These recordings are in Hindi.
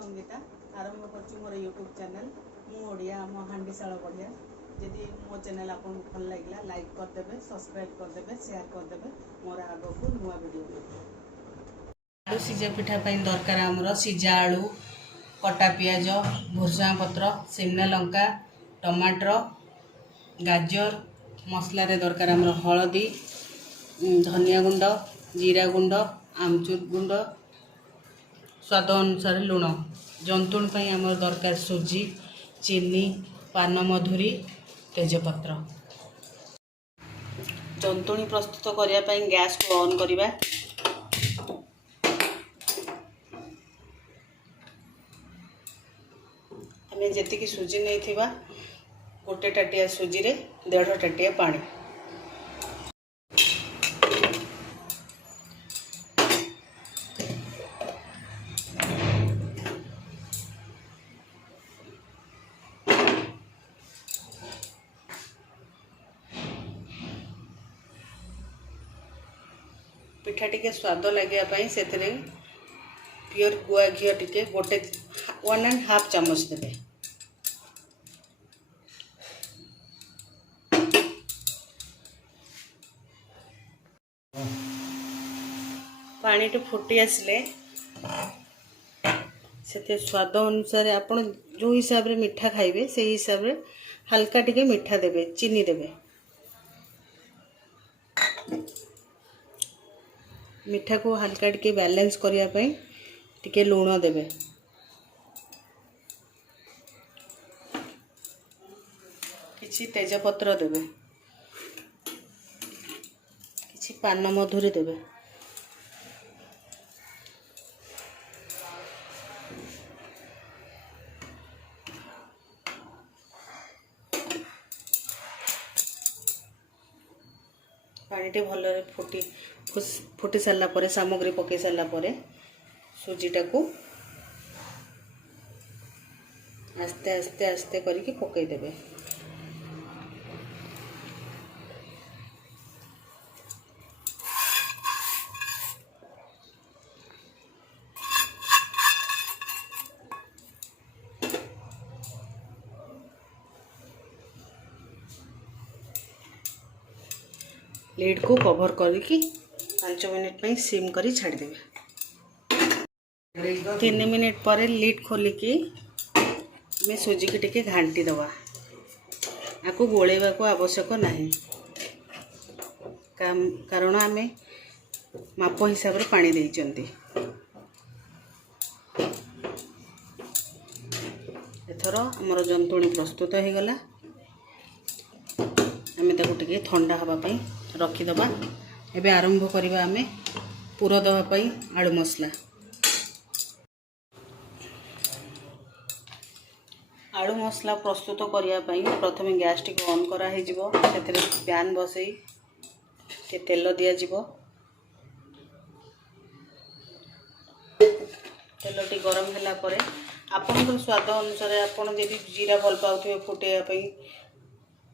संगीता आरंभ कर मोर यूट्यूब चैनल मुझे आम हांडीशाल बढ़िया जदि मो चैनल आपको भल लगे लाइक करदे सब्सक्राइब करदे शेयर करदे मोर आग को नुआ वीडियो आलू सीझा पिठा दरकार आमर सीझा आलू कटा पियाज भुर्सुंगा पत्र सिमला लंका टमाटर गाजर मसला दरकार आमर हलदी धनिया गुंड जीरा गुंड आमचूर गुंड स्वाद अनुसार लुण जंतुण आमर दरकार सुजी चीनी पान मधुरी तेजपत्र जंतुणी प्रस्तुत करने गैस को ऑन करवा आम जी सुजी नहीं गोटे टाटिया सुजी रे 1.5 टाटिया पानी पिठा टिके स्वाद लगे से प्योर गुआ घी टिके गोटे 1.5 चामच देवे पानी टे फुटी आसले से स्वाद अनुसार आपण जो हिसाब रे मीठा खाइबे से हिसाब रे हल्का टिके मीठा देवे चीनी देवे मीठा को हल्का टिके बैलेंस करने टिके लुण देवे किछि तेजपत्र देवे किछि पान मधुरी देवे पानी भल फुटी सारा पर सामग्री पकई सारा पर सुजीटा को आस्ते आस्ते आस्ते करके पकई देवे लीड को कवर करके 5 मिनट में सिम करी छाड़ देवे 3 मिनट पर लीड खोलिकी मैं सुजी की टिके घांटी दवा आपको गोलेवा को आवश्यक नहीं कारण आम माप हिसाब रे पानी देइचंती एथर हमर जंतुणी प्रस्तुत हो गला आम ताको टिके ठंडा हवा पई रखीदबा एबे आरंभ करिबा आमे पूरा दवा पई आलू मसला आलू मसला प्रस्तुत करिया पई प्रथमे गैस टी ऑन करा हे जिवो सेतरे पैन बसई के तेल दिया जिवो तेल टी गरम होला परे आपन स्वाद अनुसार आपन जदि जीरा भल पाउथिबे फुटेया पई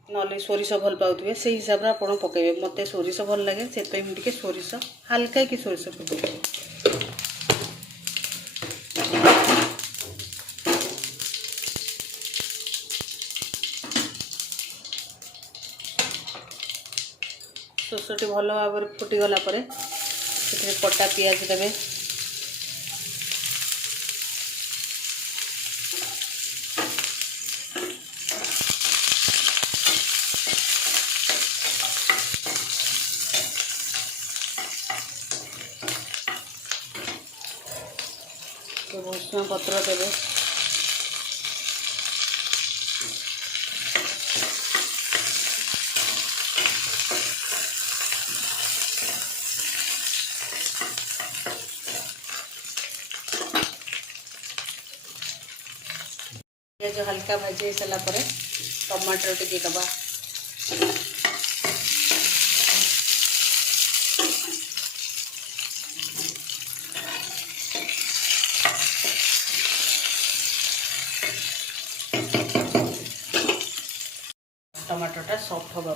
नले सोरिष भल पाउथिबे से हिसाब रे आपण पकेबे मते सोरिष भल लागे सेतै मु टिके सोरिष हल्का की सोरिष पकेबे सोसटी भल भाव फुटी गला परे सेतरे कटा पियाज देबे भुर्सुंगा पत्र देवे जो हल्का भाजी सारा पर टमाटर टिके दबा टमाटोटा सॉफ्ट होगा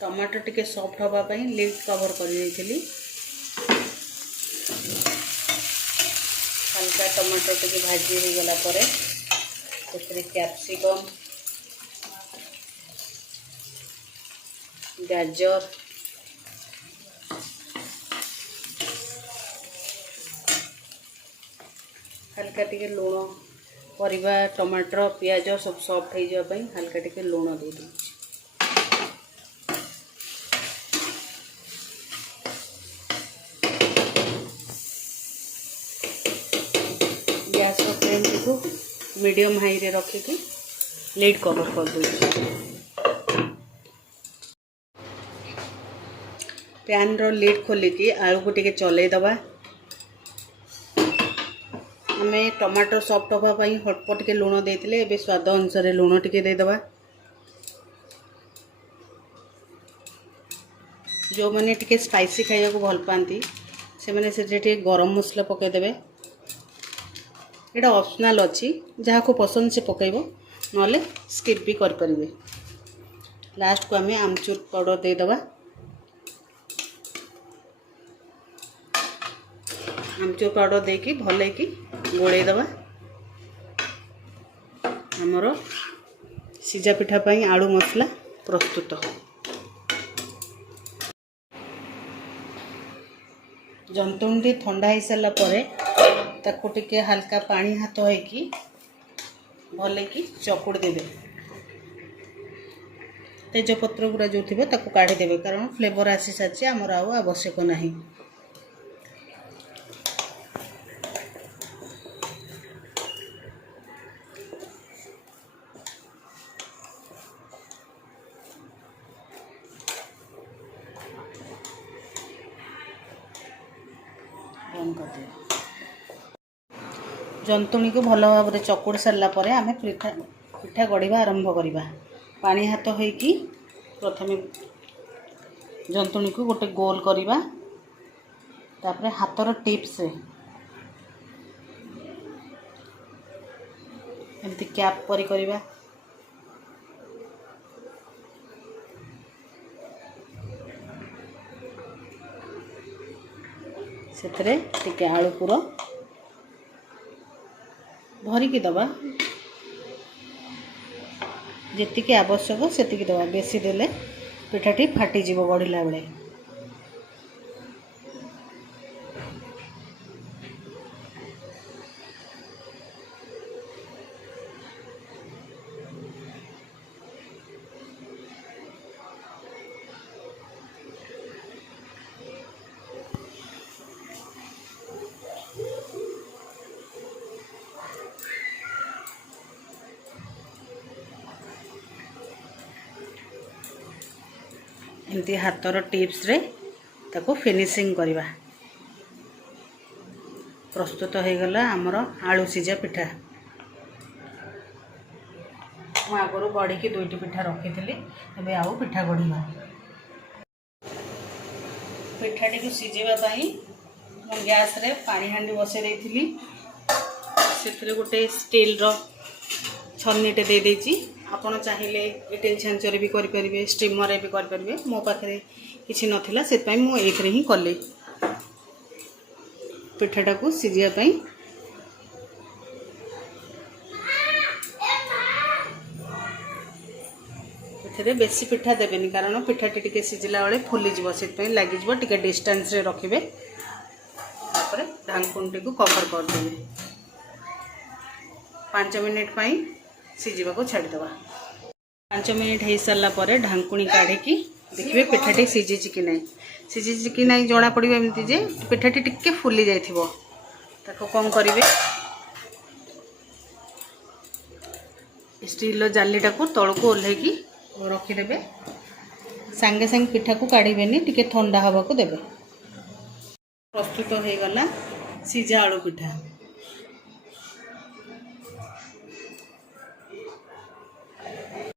टमाटो टिके सॉफ्ट होगा लिड कवर कर हल्का टमाटो टिके भाजी हो गला परे ସେଥିରେ କ୍ୟାପ୍ସିକମ୍ गाजर हल्का टिके लुण परिबा टमाटर पियाज सब सॉफ्ट हो जाए हल्का टिके लुण दे दूँ गैस फ्लेम को मीडियम हाई रे रखिकी लिड कवर कर दूँ पैन रो लिड खोलिकी आलू को टिके चलै दबा आम टमाटो सॉफ्ट होगापाई अल्प टिके लुण देते ए स्वाद अनुसार लुण टिके देदबा जो मैंने टिके स्पाइसी खाया को भल पाती से मैंने से गरम मसला पकईदे यहाँ ऑप्शनल अच्छी जहाँ को पसंद से पकईब नले स्किप भी करें लास्ट को आम आमचूर पाउडर देदबा आमचूर पाउडर देकी भल कि गोड़े दबा आमर सीजा पिठा पाई आलू मसला प्रस्तुत जंतुणी ठंडा हो सारा ताकू टिके हल्का पानी हाथ होगी भल कि चकुड़ देवे तेजपत्र गुड़ा जो थी काढ़ीदेवे कारण फ्लेवर आसी सारी आमर आवश्यक नहीं बंद कर दिया जंतुणी को भल भाव में चकुड़ सारा आम पिठा गढ़ा आरंभ करवा पानी हाथ होगी प्रथम जंतुणी को गोटे गोल करवा तापर हाथर टिप्स एमती कैप परी करवा से टिके आलू पूर भरिकी दबा जी आवश्यक से दबा बेसी देले पिठाटी फाटी जीव गढ़िला बेले एमती हाथर टिप्स रे ताको फिनिशिंग करवा प्रस्तुत हो गला आमर आलू सीजा पिठा मु आगु गढ़ी की दुईटी पिठा रखी थी एबे आउ पिठा गढ़ा पिठाटी को सीझेवाई मु गैस रे पानी हांडी बसई देती से गोटे स्टील रो छन्नीटे दे देची आपण चाहिए इटिल छांचर भी करें स्टीमर भी करें मो पाखे किसी नाला से मुझे ही कली पिठाटा को सीझापी बेसी पिठा देवेनि कारण पिठाटी टिके सीझिला बेले फुलीज से लगे टिके डिस्टेंस रे रखिए ढांकुणी को कवर करदे 5 मिनिट सीझा को छाड़ीदे 5 मिनिट हो सारापर ढांकुणी काढ़ी देखिए पिठाटी सीझी कि नहीं जना पड़ो एमती जे पिठाटी टिके फुली जाइथिबो ताको कौन करेंगे स्टील जालीटा को तल को ओल्लैकी रखिदेवे सांगे सांगे पिठा को काढ़ेनि टिके ठंडा हवा को देवे प्रस्तुत हो गला सीझा आलू पिठा।